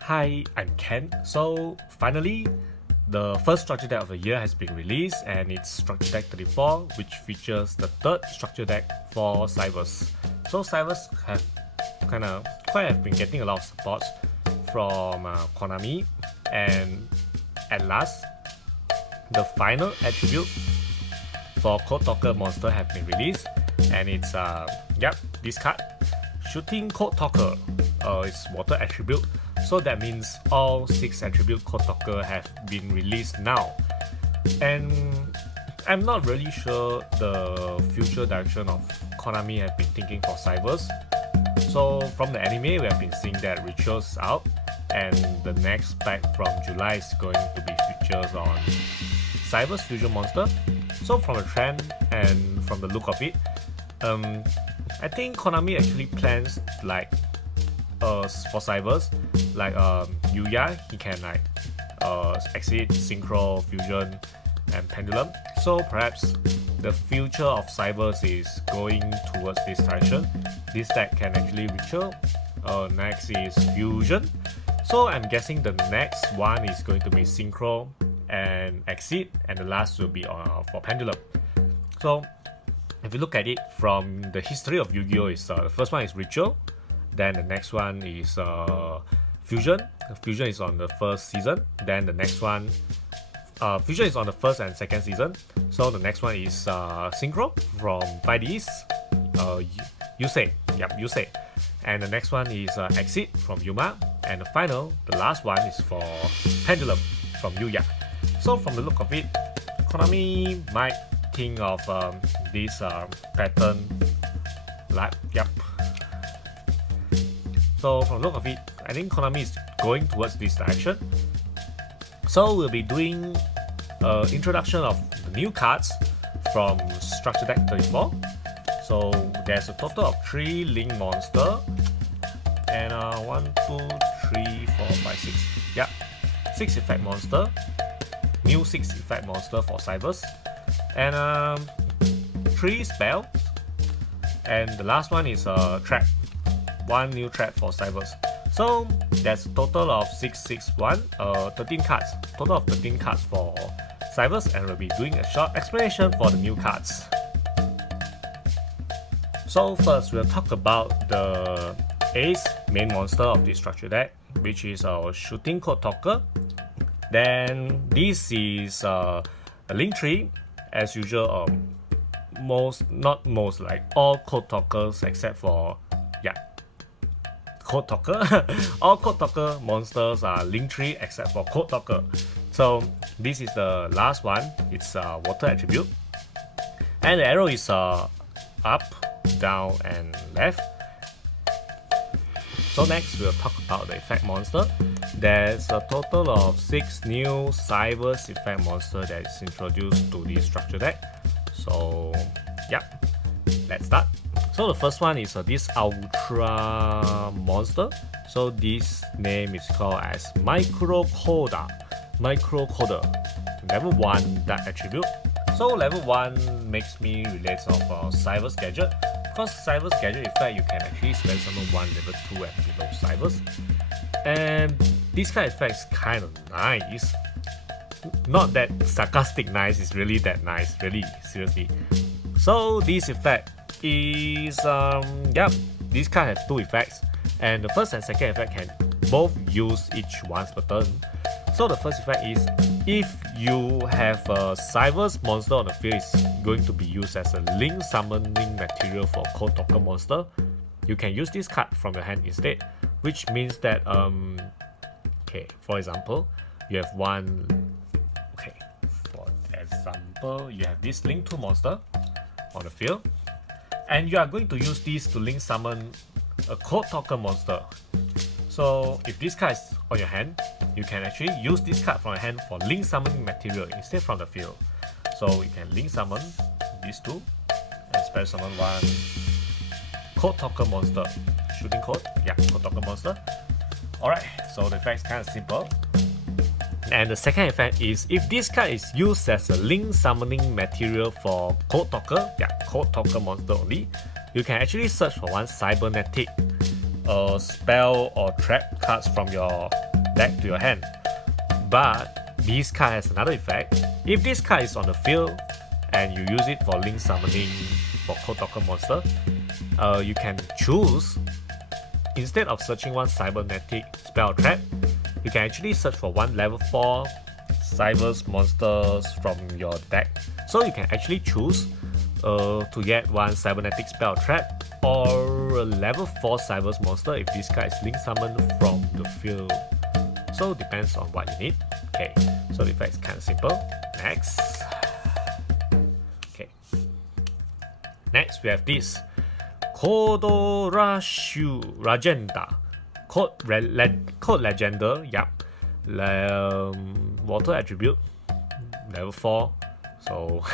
Hi, I'm Ken. So finally, the first structure deck of the year has been released, and it's Structure Deck 34, which features the third structure deck for Cybers. So Cybers have been getting a lot of support from Konami, and at last, the final attribute for Code Talker monster have been released, and it's this card, Shooting Code Talker. It's water attribute. So that means all 6 attribute Code Talker have been released now. And I'm not really sure the future direction of Konami have been thinking for Cybers. So from the anime, we have been seeing that Rituals out, and the next pack from July is going to be features on Cybers Fusion Monster. So from the trend and from the look of it, I think Konami actually plans for Cybers, Yugioh, he can exit Synchro, Fusion, and Pendulum. So perhaps the future of Cybers is going towards this direction. This deck can actually Ritual. Next is Fusion. So I'm guessing the next one is going to be Synchro and Exit, and the last will be for Pendulum. So if you look at it from the history of Yu-Gi-Oh, the first one is Ritual. Then the next one is Fusion. Fusion is on the first season. Then the next one, Fusion is on the first and second season. So the next one is Synchro from 5Ds. Yusei. And the next one is Exit from Yuma. And the last one is for Pendulum from Yuya. So from the look of it, Konami might think of this pattern So from the look of it, I think Konami is going towards this direction. So we'll be doing introduction of the new cards from Structure Deck 34. So there's a total of 3 Link Monster, and 1, 2, 3, 4, 5, 6. 6 Effect Monster, new 6 Effect Monster for Cybers, and 3 Spell, and the last one is Trap. 1 new trap for Cybers. So there's a total of 13 cards. Total of 13 cards for Cybers, and we'll be doing a short explanation for the new cards. So first we'll talk about the ace main monster of this structure deck, which is our Shooting Code Talker. Then this is a link tree, as usual. All Code Talkers except for Code Talker. All Code Talker monsters are link tree except for Code Talker. So this is the last one. It's water attribute, and the arrow is up, down, and left. So next we'll talk about the effect monster. There's a total of 6 new Cybers effect monster that is introduced to this structure deck. So let's start. So the first one is this Ultra Monster. So this name is called as Microcoder. Level 1 that attribute. So level 1 makes me relate of Cybers gadget. Because Cybers gadget effect, you can actually spend summon 1 level 2 and below Cybers. And this kind of effect is kind of nice. Not that sarcastic nice, it's really that nice, really, seriously. So this effect is this card has 2 effects, and the first and second effect can both use each once per turn. So the first effect is, if you have a Cybers monster on the field, is going to be used as a link summoning material for Code Talker monster, you can use this card from your hand instead, which means that for example, you have you have this link 2 monster on the field, and you are going to use this to link summon a Code Talker monster. So if this card is on your hand, you can actually use this card from your hand for link summoning material instead from the field. So you can link summon these 2 and special summon 1 Code Talker monster. Shooting Code Talker monster. Alright, so the effect is kind of simple. And the second effect is if this card is used as a link summoning material for Code Talker, Code Talker monster only, you can actually search for one cybernetic spell or trap cards from your deck to your hand. But this card has another effect. If this card is on the field and you use it for link summoning for Code Talker monster, you can choose, instead of searching one cybernetic spell or trap, you can actually search for one level 4 Cybers monsters from your deck. So you can actually choose to get one cybernetic spell trap or a level 4 Cybers monster if this guy is link summoned from the field. So depends on what you need. Okay, so the effect is kind of simple. Next. Okay. Next we have this Ragenda. Code Legender, water attribute, level 4, so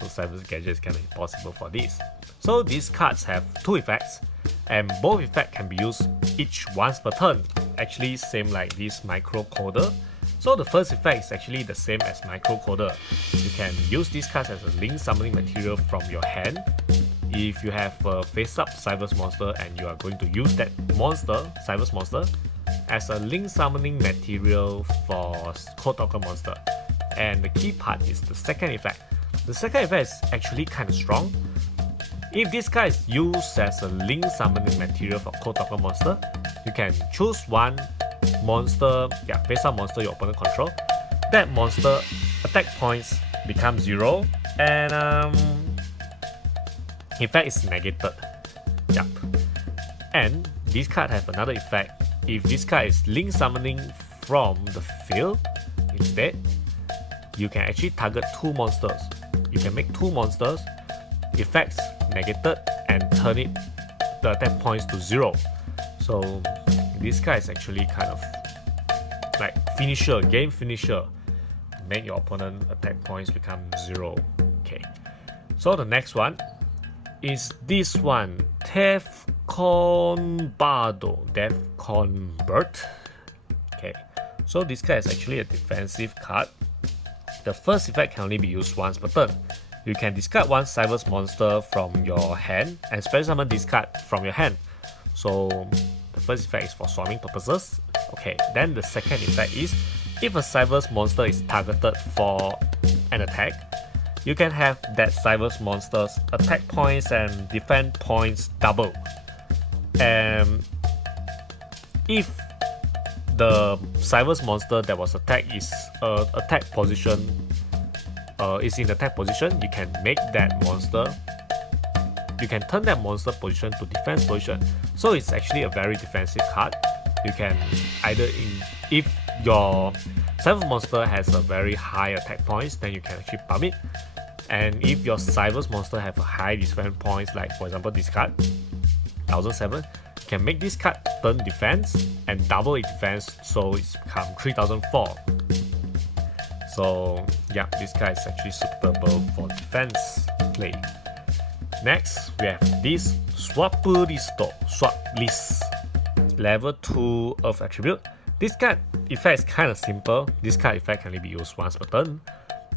Cyber's gadget is kind of impossible for this. So these cards have two effects, and both effects can be used each once per turn, actually same like this micro coder. So the first effect is actually the same as micro coder. You can use these cards as a link summoning material from your hand. If you have a face-up Cybers monster and you are going to use that monster, Cybers monster, as a link summoning material for Code Talker monster. And the key part is the second effect. The second effect is actually kind of strong. If this guy is used as a link summoning material for Code Talker monster, you can choose one monster, face-up monster your opponent control. That monster attack points become 0 and effect is negated. And this card have another effect. If this card is link summoning from the field, instead, you can actually target two monsters. You can make two monsters, effects negated, and turn it the attack points to 0. So this guy is actually kind of like finisher, game finisher. Make your opponent attack points become 0. Okay. So the next one is this one, Defcon Bird. Okay, so this card is actually a defensive card. The first effect can only be used once per turn. You can discard one Cybers monster from your hand and special summon this card from your hand. So the first effect is for swarming purposes. Okay, then the second effect is if a Cybers monster is targeted for an attack, you can have that Cybers monster's attack points and defense points double. And if the Cybers monster that was attacked is attack position, is in attack position, you can make that monster. You can turn that monster position to defense position. So it's actually a very defensive card. You can either if your Cybers monster has a very high attack points, then you can actually pump it. And if your Cybers monster have a high defense points, like for example this card, 1007, you can make this card turn defense and double its defense, so it's become 3004. So this card is actually suitable for defense play. Next, we have this Swap List, level 2 Earth attribute. This card effect is kind of simple. This card effect can only be used once per turn.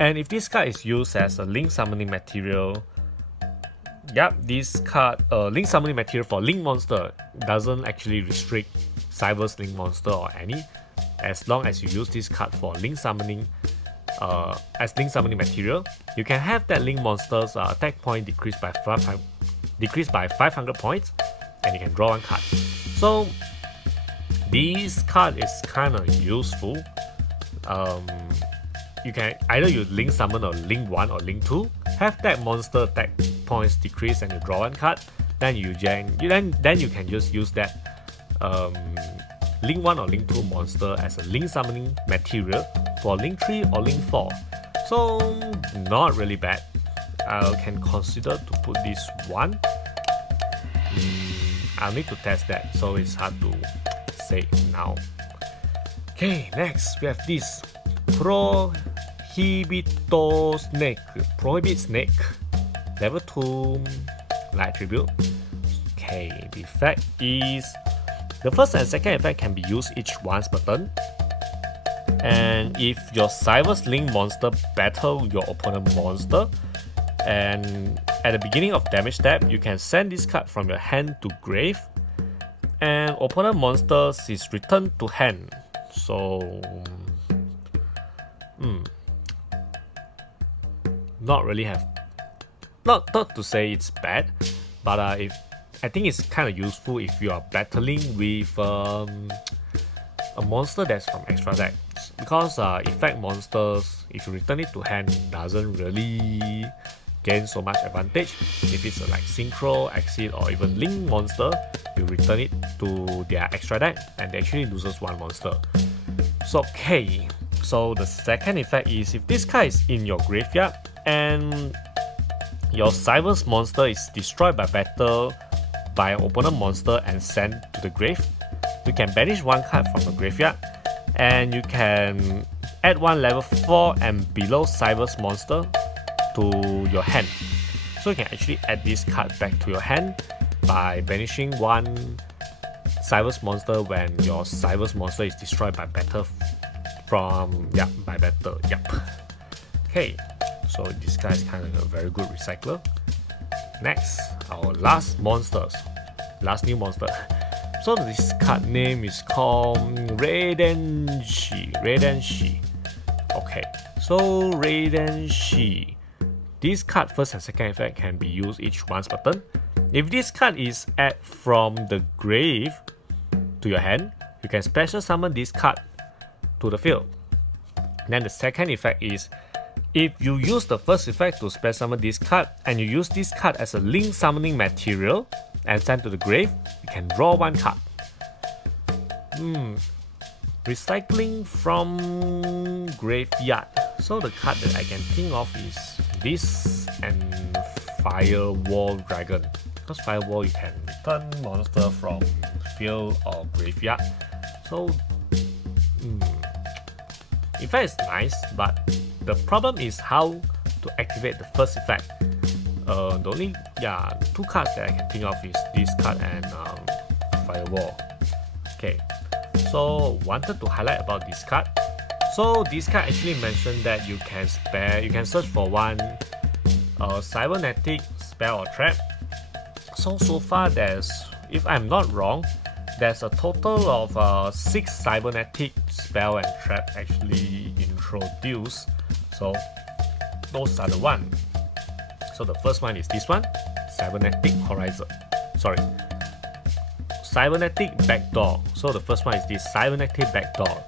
And if this card is used as a link summoning material, this card, link summoning material for link monster, doesn't actually restrict Cyber's link monster or any, as long as you use this card for link summoning, as link summoning material, you can have that link monster's attack point decreased by 500 points, and you can draw one card. So this card is kind of useful. You can either use link summon or link 1 or link 2, have that monster attack points decrease and you draw one card, then you can just use that link 1 or link 2 monster as a link summoning material for link 3 or link 4. So not really bad. I can consider to put this 1. I'll need to test that, so it's hard to say now. Okay, next we have this Prohibit Snake, level 2 light attribute. Okay, the effect is the first and second effect can be used each once per turn. And if your Cybers Link monster battle your opponent monster, and at the beginning of damage step, you can send this card from your hand to grave, and opponent monsters is returned to hand. So, not really have, not to say it's bad, but if I think it's kind of useful if you are battling with a monster that's from extra deck, because effect monsters, if you return it to hand, doesn't really gain so much advantage. If it's like Synchro, Exit, or even Link monster, you return it to their extra deck and they actually loses one monster. So okay, so the second effect is if this card is in your graveyard and your Cybers monster is destroyed by battle by an opponent monster and sent to the grave, you can banish one card from the graveyard and you can add one level 4 and below Cybers monster to your hand. So you can actually add this card back to your hand by banishing one Cybers monster when your Cybers monster is destroyed by battle Okay, so this guy is kind of a very good recycler. Next, our last new monster. So this card name is called Raidenshi. Okay, so Raidenshi. This card first and second effect can be used each once per turn. If this card is added from the grave to your hand, you can special summon this card to the field. Then the second effect is, if you use the first effect to special summon this card and you use this card as a link summoning material and send to the grave, you can draw one card. Recycling from graveyard. So the card that I can think of is this and Firewall Dragon. Because Firewall you can return monster from field or graveyard. So effect is nice, but the problem is how to activate the first effect. The only two cards that I can think of is this card and Firewall. Okay, so wanted to highlight about this card. So this card actually mentioned that you can search for one cybernetic spell or trap. So far there's, if I'm not wrong, there's a total of 6 cybernetic spell and trap actually introduced. So those are the one. So the first one is this one, Cybernetic Horizon. Cybernetic Backdoor. So the first one is this Cybernetic Backdoor.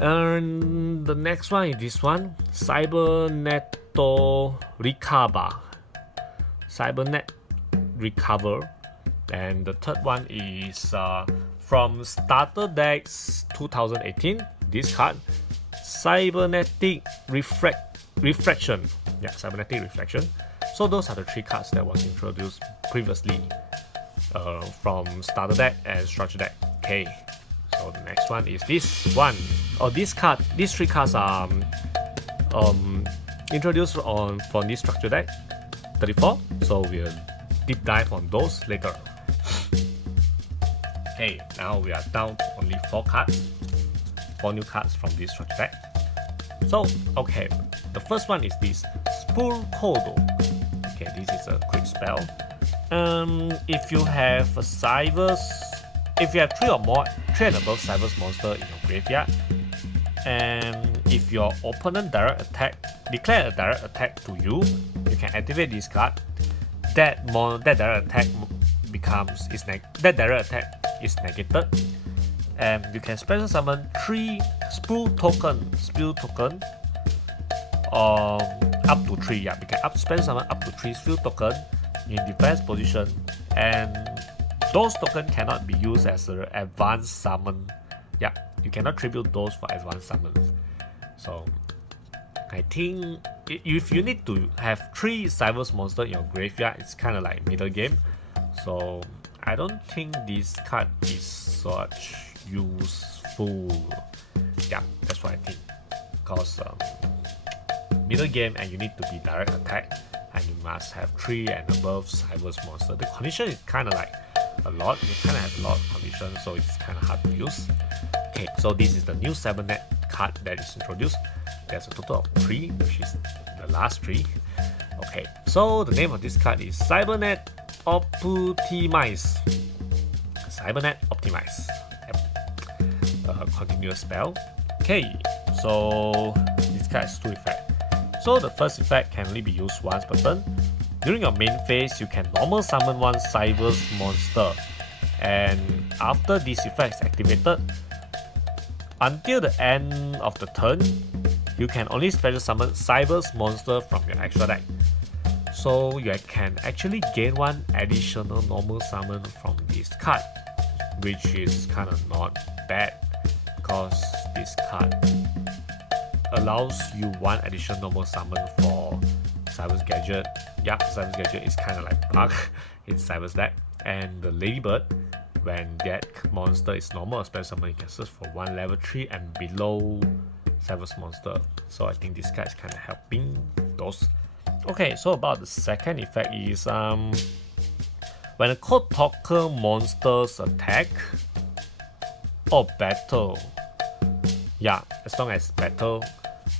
And the next one is this one, Cyberneto Recover. Cybernet Recover. And the third one is from Starter Decks 2018, this card, Cybernetic Reflection. Yeah, Cybernetic Reflection. So those are the 3 cards that was introduced previously from Starter Deck and Structure Deck. Okay, so the next one is this one. These 3 cards are introduced for this Structure Deck 34. So we'll deep dive on those later. Okay, now we are down to only 4 new cards from this Structure Deck. So, okay, the first one is this Spur Kodo. Okay, this is a quick spell. If you have if you have 3 and above Cybers monster in your graveyard, and if your opponent declare a direct attack to you, you can activate this card. That direct attack is negated, and you can special summon 3 spill token up to 3. Yeah, we can special summon up to 3 spill token in defense position, and those tokens cannot be used as an advanced summon. Yeah, you cannot tribute those for advanced summons. So I think if you need to have 3 Cybers monster in your graveyard, it's kind of like middle game. So I don't think this card is such useful. Yeah, that's what I think. Because middle game and you need to be direct attack, and you must have 3 and above Cybers monster. The condition is kind of like a lot. You kind of have a lot of conditions, so it's kind of hard to use. Okay, so this is the new card that is introduced. There's a total of 3, which is the last 3. Okay, so the name of this card is Cybernet Optimize. Cybernet Optimize. Yep. Continuous spell. Okay, so this card has 2 effects. So the first effect can only be used once per turn. During your main phase, you can normal summon one Cyber's monster, and after this effect is activated, until the end of the turn, you can only special summon Cyber's monster from your extra deck. So you can actually gain one additional normal summon from this card, which is kind of not bad because this card allows you one additional normal summon for Cyber's Gadget. Yeah, Cyber's Gadget is kind of like bug in Cyber's deck. And the Ladybird, when that monster is normal or special summon, you can search for one level 3 and below Cyber's monster. So I think this guy is kind of helping those. Okay, so about the second effect is when a Code Talker monsters attack or battle, yeah, as long as battle,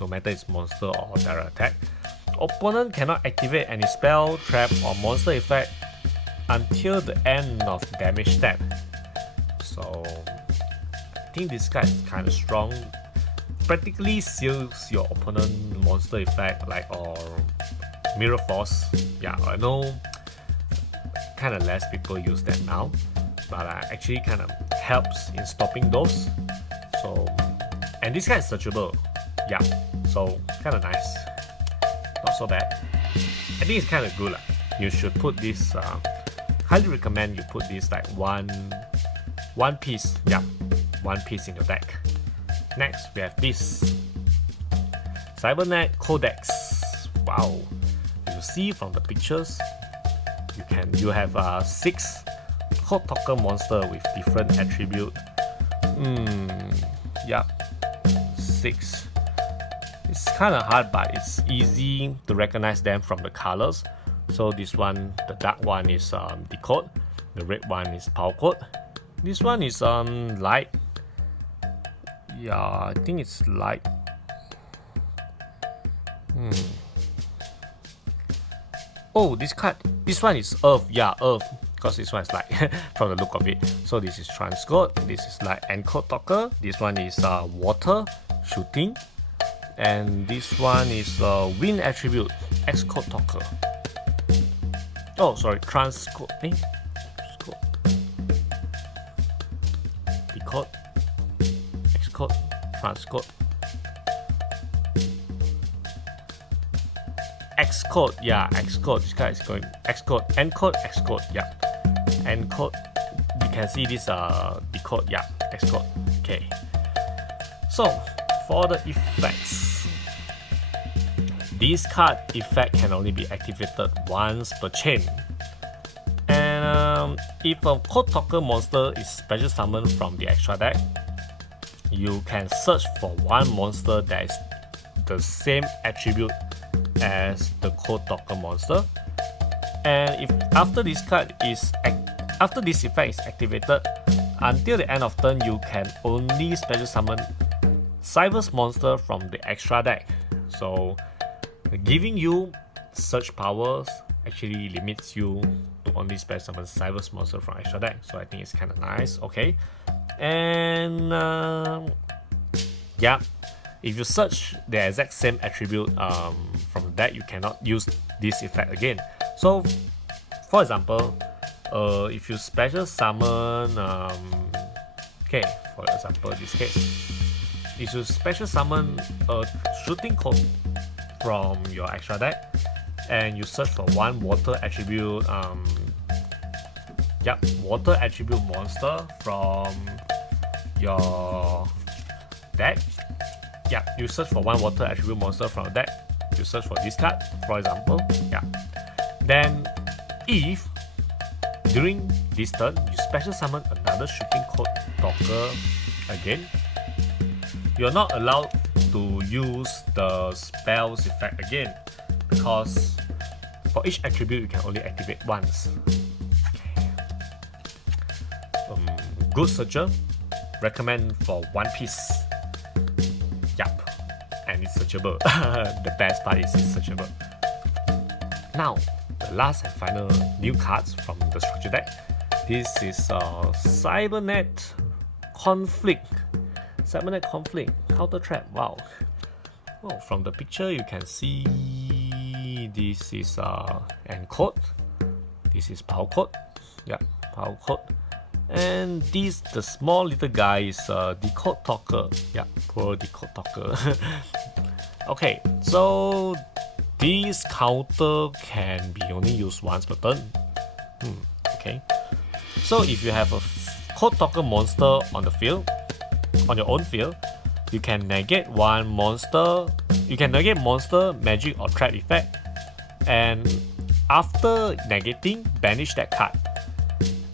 no matter it's monster or direct attack, opponent cannot activate any spell, trap, or monster effect until the end of the damage step. So I think this guy is kind of strong. Practically seals your opponent monster effect like or Mirror Force. Yeah, I know kind of less people use that now, but actually kind of helps in stopping those. So, and this guy is searchable. Yeah, so kind of nice. Not so bad. I think it's kind of good. You should put this, highly recommend you put this like one piece. Yeah, one piece in your deck. Next, we have this Cybernet Codex. Wow, you see from the pictures, you have 6 Code Talker monster with different attribute. Yeah, 6. It's kind of hard, but it's easy to recognize them from the colors. So this one, the dark one is Decode, the red one is Power Code. This one is light. Yeah, I think it's light. Oh, this one is Earth. Yeah, Earth, because this one is light from the look of it. So this is Transcode, this is light and Code Talker. This one is Water, Shooting. And this one is Wind Attribute, X-Code Talker. Oh, sorry, Transcode. Transcode. Decode, X-Code, Transcode. X-Code, yeah, X-Code. This guy is going X-Code, Encode, X-Code, yeah. Encode, you can see this Decode, yeah, X-Code. Okay. So, for the effects, this card effect can only be activated once per chain. And if a Code Talker monster is special summoned from the extra deck, you can search for one monster that is the same attribute as the Code Talker monster. And if after this effect is activated, until the end of turn, you can only special summon Cyber's monster from the extra deck. So giving you search powers actually limits you to only special summon Cyber's monster from extra deck. So I think it's kind of nice. Okay, and yeah, if you search the exact same attribute from the deck, you cannot use this effect again. So for example, if you special summon okay, for example this case, if you special summon a Shooting Code from your extra deck and you search for one water attribute water attribute monster from your deck, you search for one water attribute monster from the deck, you search for this card, for example, then if during this turn you special summon another Shooting Code Talker again, you're not allowed to use the spell's effect again, because for each attribute you can only activate once. Good searcher, recommend for one piece. searchable. The best part is it's searchable. Now, the last and final new cards from the structure deck. This is Cybernet Conflict. Cybernet Conflict Counter Trap. Wow. Well, from the picture you can see this is encode. This is power code. Yeah, power code. And this, the small little guy, is decode talker. Yeah, poor decode talker. Okay, so this counter can be only used once per turn. Okay, so if you have a code talker monster on the field, on your own field, you can negate one monster. You can negate monster, magic, or trap effect, and after negating, banish that card.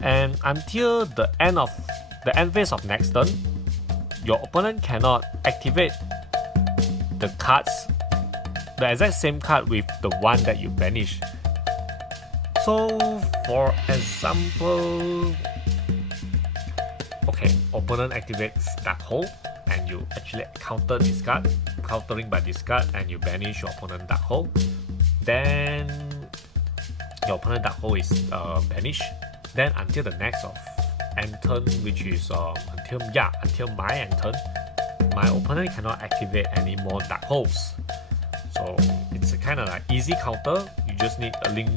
And until the end phase of next turn, your opponent cannot activate the cards, the exact same card with the one that you banish. So for example, okay, opponent activates Dark Hole and you actually counter this card, countering by this card, and you banish your opponent Dark Hole. Then your opponent Dark Hole is banished. Then until the next of end turn, which is until my end turn, my opponent cannot activate any more Dark Holes. So it's a kind of like easy counter. You just need a link.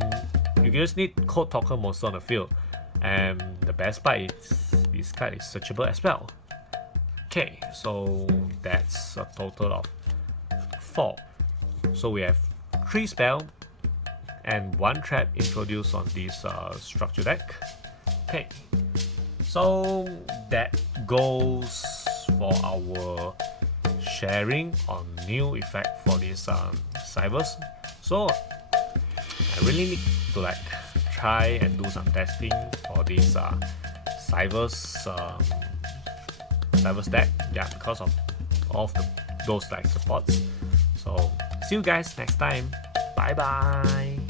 You just need code talker monster on the field, and the best part is this card is searchable as well. Okay, so that's a total of 4. So we have 3 spells and 1 trap introduced on this structure deck. Okay, so that goes for our sharing on new effect for this Cybers. So I really need to like try and do some testing for this Cybers deck, yeah, because of all of those like supports. So see you guys next time. Bye bye.